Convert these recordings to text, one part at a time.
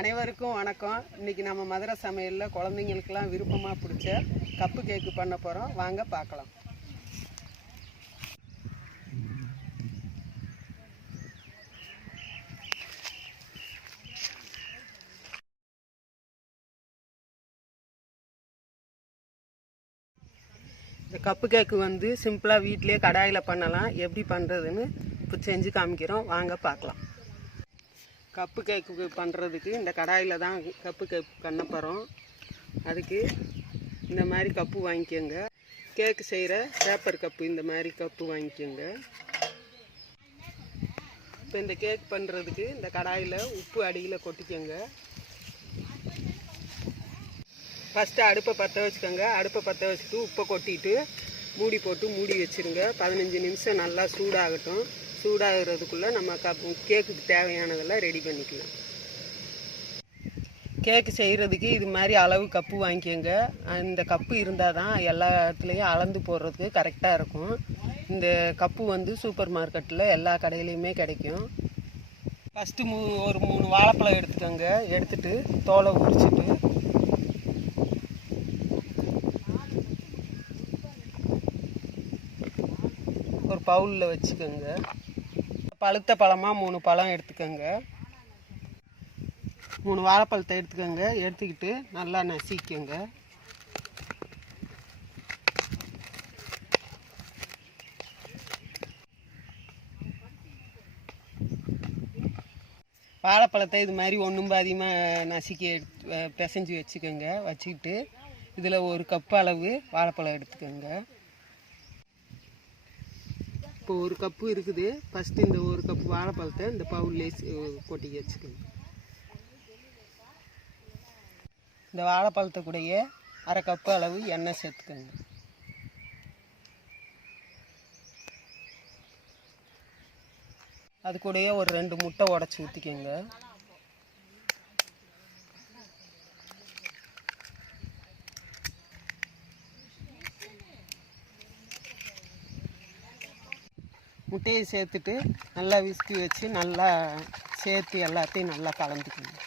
அனைவருக்கும் வணக்கம். இன்னைக்கு நம்ம மதுரை சமையலில் குழந்தைங்களுக்கெல்லாம் விருப்பமாக பிடிச்ச கப்பு கேக்கு பண்ண போகிறோம் வாங்க பார்க்கலாம். இந்த கப்பு கேக்கு வந்து சிம்பிளாக வீட்டிலே கடாயில் பண்ணலாம். எப்படி பண்ணுறதுன்னு இப்போ செஞ்சு காமிக்கிறோம். வாங்க பார்க்கலாம். கப்பு கேக்கு பண்ணுறதுக்கு இந்த கடாயில் தான் கப்பு கேக் பண்ண போகிறோம் அதுக்கு இந்த மாதிரி கப்பு வாங்கிக்கோங்க. கேக்கு செய்கிற பேப்பர் கப்பு இந்த மாதிரி கப்பு வாங்கிக்கோங்க. இப்போ இந்த கேக் பண்ணுறதுக்கு இந்த கடாயில் உப்பு அடியில் கொட்டிக்கோங்க. ஃபஸ்ட்டு அடுப்பை பற்ற வச்சுக்கோங்க. அடுப்பை பற்ற வச்சுட்டு உப்பை கொட்டிட்டு மூடி போட்டு மூடி வச்சுருங்க. பதினஞ்சு நிமிஷம் நல்லா சூடாகட்டும். சூடாகிறதுக்குள்ளே நம்ம கப் கேக்குக்கு தேவையானதெல்லாம் ரெடி பண்ணிக்கலாம். கேக்கு செய்கிறதுக்கு இது மாதிரி அளவு கப்பு வாங்கிக்கோங்க. இந்த கப்பு இருந்தால் தான் எல்லா இடத்துலையும் அளந்து போடுறதுக்கு கரெக்டாக இருக்கும். இந்த கப்பு வந்து சூப்பர் மார்க்கெட்டில் எல்லா கடையிலையுமே கிடைக்கும். ஃபஸ்ட்டு மூ ஒரு மூணு வாழைப்பழம் எடுத்துக்கோங்க. எடுத்துட்டு தோலை உரிச்சிட்டு. ஒரு பவுலில் வச்சுக்கோங்க. பழுத்த பழமாக மூணு பழம் எடுத்துக்கோங்க. மூணு வாழைப்பழத்தை எடுத்துக்கோங்க. எடுத்துக்கிட்டு நல்லா நசிக்கோங்க வாழைப்பழத்தை இது மாதிரி ஒன்றும் பாதியமாக நசுக்கி எடுத்து பிசைஞ்சு வச்சுக்கோங்க. வச்சுக்கிட்டு இதில் ஒரு கப் அளவு வாழைப்பழம் எடுத்துக்கோங்க. இப்போ ஒரு கப்பு இருக்குது. ஃபஸ்ட்டு இந்த ஒரு கப்பு வாழைப்பழத்தை இந்த பவுல்லே கொட்டி வச்சுக்கோங்க இந்த வாழைப்பழத்தை கூடயே அரை கப்பு அளவு எண்ணெய் சேர்த்துக்கோங்க. அது கூடயே ஒரு ரெண்டு முட்டை உடச்சி ஊற்றிக்கோங்க முட்டையை சேர்த்துட்டு நல்லா விஸ்கி வச்சு நல்லா சேர்த்து எல்லாத்தையும் நல்லா கலந்துக்கணும்.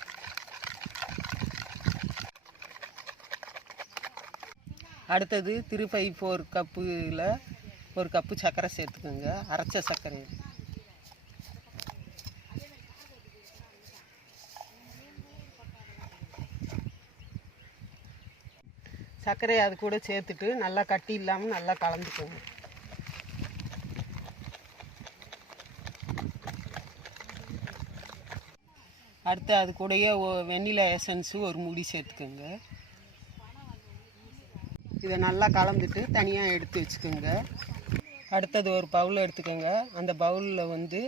அடுத்தது திருப்பை ஃபோர் கப்பில் ஒரு கப்பு சர்க்கரை சேர்த்துக்கோங்க. அரைச்ச சர்க்கரை. சர்க்கரையை அது கூட சேர்த்துட்டு நல்லா கட்டி இல்லாமல் நல்லா கலந்துக்கோங்க. அடுத்து அது கூடயே வெண்ணிலா எசன்ஸு ஒரு முடி சேர்த்துக்கோங்க. இதை நல்லா கலந்துட்டு தனியாக எடுத்து வச்சுக்கோங்க. அடுத்தது ஒரு பவுல் எடுத்துக்கோங்க. அந்த பவுலில் வந்து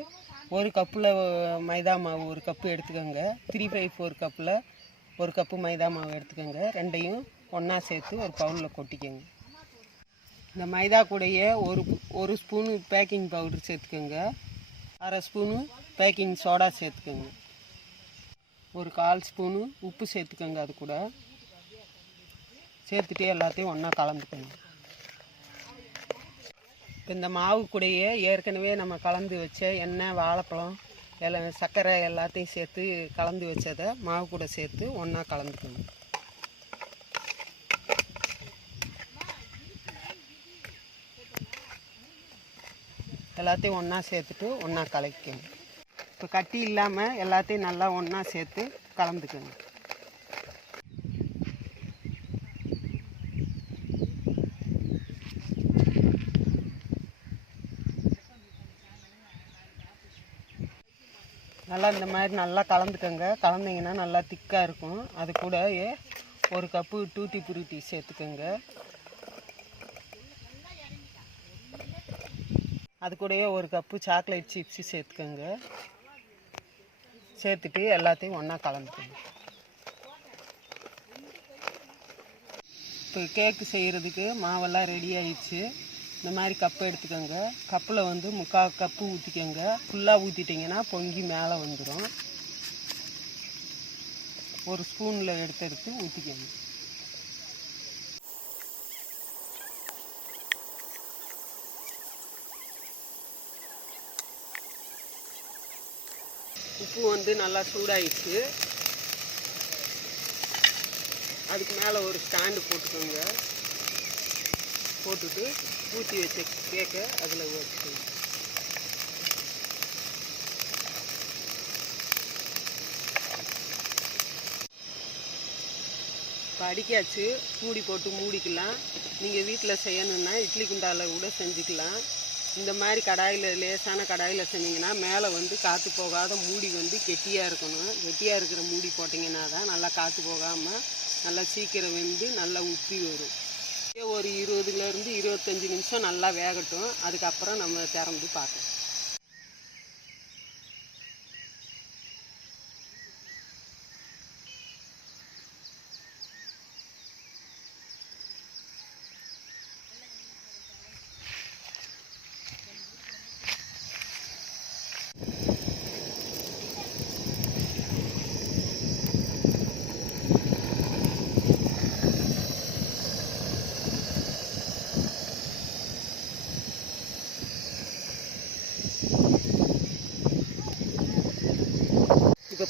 ஒரு கப்பில் மைதா மாவு ஒரு கப்பு எடுத்துக்கோங்க. த்ரீ பை ஃபோர் கப்பில் ஒரு கப்பு மைதா மாவு எடுத்துக்கோங்க. ரெண்டையும் ஒன்றா சேர்த்து ஒரு பவுலில் கொட்டிக்கோங்க. இந்த மைதா கூடயே ஒரு ஒரு ஸ்பூனு பேக்கிங் பவுடர் சேர்த்துக்கோங்க. அரை ஸ்பூனு பேக்கிங் சோடா சேர்த்துக்கோங்க. ஒரு கால் ஸ்பூனு உப்பு சேர்த்துக்கோங்க அது கூட. சேர்த்துட்டு எல்லாத்தையும் ஒன்றா கலந்துக்கோங்க. இப்போ இந்த மாவு கூடையே ஏற்கனவே நம்ம கலந்து வச்ச எண்ணெய் வாழைப்பழம் எல்லாம் சர்க்கரை எல்லாத்தையும் சேர்த்து கலந்து வச்சதை மாவு கூட சேர்த்து ஒன்றா கலந்துக்கணும் எல்லாத்தையும் ஒன்றா சேர்த்துட்டு ஒன்றா கலக்கிக்கணும் இப்போ கட்டி இல்லாமல் எல்லாத்தையும் நல்லா ஒன்றா சேர்த்து கலந்துக்கோங்க. நல்லா இந்த மாதிரி நல்லா கலந்துக்கோங்க. கலந்தீங்கன்னா நல்லா திக்காக இருக்கும். அது கூட ஒரு கப்பு டூட்டி புரூட்டி சேர்த்துக்கோங்க. அது கூடயே ஒரு கப்பு சாக்லேட் சிப்ஸு சேர்த்துக்கோங்க. சேர்த்துட்டு எல்லாத்தையும் ஒன்றா கலந்துக்கணும். இப்போ கேக்கு செய்கிறதுக்கு மாவெல்லாம் ரெடி ஆயிடுச்சு. இந்த மாதிரி கப்பு எடுத்துக்கோங்க. கப்பில் வந்து முக்கால் கப்பு ஊற்றிக்கோங்க ஃபுல்லாக ஊற்றிட்டிங்கன்னா பொங்கி மேலே வந்துடும் ஒரு ஸ்பூனில் எடுத்து எடுத்து ஊற்றிக்கோங்க உப்பு வந்து நல்லா சூடாயிடுச்சு. அதுக்கு மேலே ஒரு ஸ்டாண்டு போட்டுக்கோங்க. போட்டுட்டு ஊற்றி வச்ச கேக்கை அதில் வச்சுக்கோங்க. இப்போ அடிக்காச்சு மூடி போட்டு மூடிக்கலாம். நீங்கள் வீட்டில் செய்யணுன்னா இட்லி குண்டாவில் கூட செஞ்சுக்கலாம். இந்த மாதிரி கடாயில் லேசான கடாயில் செஞ்சிங்கன்னா மேலே வந்து காற்று போகாத மூடி வந்து கெட்டியாக இருக்கணும். கெட்டியாக இருக்கிற மூடி போட்டிங்கன்னா தான் நல்லா காற்று போகாமல் நல்லா சீக்கிரம் வெந்து நல்லா உப்பி வரும். இதே ஒரு இருபதுலேருந்து இருபத்தஞ்சி நிமிஷம் நல்லா வேகட்டும். அதுக்கப்புறம் நம்ம திறந்து பார்க்கலாம்.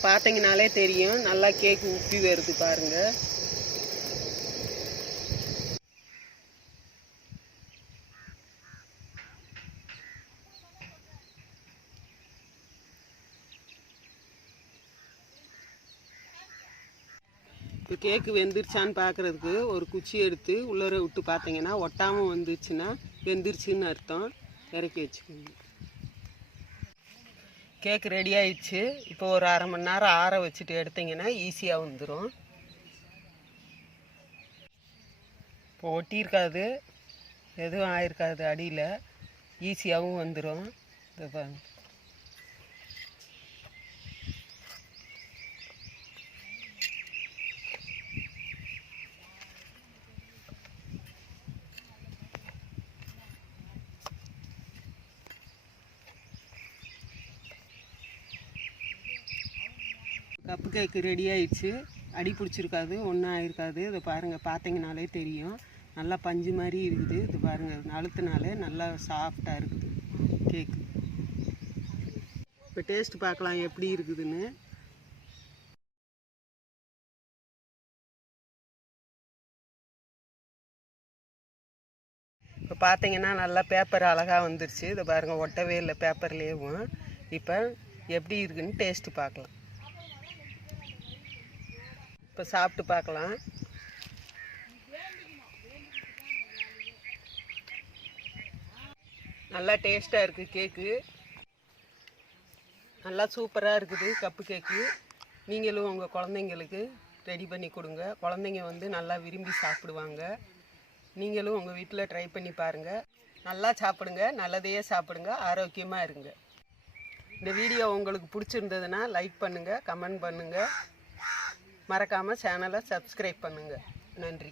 பார்த்தீங்கனாலே தெரியும். நல்லா கேக் உப்பி வருது பாருங்க. இப்போ கேக்கு வெந்துருச்சான்னு பார்க்குறதுக்கு ஒரு குச்சி எடுத்து உள்ளர விட்டு பார்த்தீங்கன்னா ஒட்டாமல் வந்துருச்சுன்னா வெந்துருச்சுன்னு அர்த்தம். இறக்கி வச்சுக்கோங்க. கேக் ரெடி ஆயிடுச்சு. இப்போ ஒரு அரை மணி நேரம் ஆற வச்சுட்டு எடுத்தீங்கன்னா ஈஸியாக வந்துடும் இப்போ ஒட்டியிருக்காது. எதுவும் ஆயிருக்காது அடியில். ஈஸியாகவும் வந்துடும் இதை பாருங்கள் கப்பு கேக்கு ரெடி ஆயிடுச்சு. அடி பிடிச்சிருக்காது ஒன்றும் ஆயிருக்காது இதை பாருங்கள் பார்த்தீங்கனாலே தெரியும். நல்லா பஞ்சு மாதிரி இருக்குது. இது பாருங்கள் அழுத்தினாலே நல்லா சாஃப்டாக இருக்குது கேக்கு. இப்போ டேஸ்ட் பார்க்கலாம் எப்படி இருக்குதுன்னு. இப்போ பார்த்தீங்கன்னா நல்லா பேப்பர் அழகாக வந்துருச்சு. இதை பாருங்கள் ஒட்டவே இல்லை பேப்பர்லேயும் இப்போ எப்படி இருக்குன்னு டேஸ்ட்டு பார்க்கலாம். இப்போ சாப்பிட்டு பார்க்கலாம். நல்லா டேஸ்ட்டாக இருக்குது கேக்கு நல்லா சூப்பராக இருக்குது கப்பு கேக்கு நீங்களும் உங்கள் குழந்தைங்களுக்கு ரெடி பண்ணி கொடுங்க. குழந்தைங்க வந்து நல்லா விரும்பி சாப்பிடுவாங்க. நீங்களும் உங்கள் வீட்டில் ட்ரை பண்ணி பாருங்கள் நல்லா சாப்பிடுங்க நல்லதையே சாப்பிடுங்க ஆரோக்கியமாக இருங்க. இந்த வீடியோ உங்களுக்கு பிடிச்சிருந்ததுன்னா லைக் பண்ணுங்கள் கமெண்ட் பண்ணுங்கள் மறக்காமல் சேனலை சப்ஸ்கிரைப் பண்ணுங்கள் நன்றி.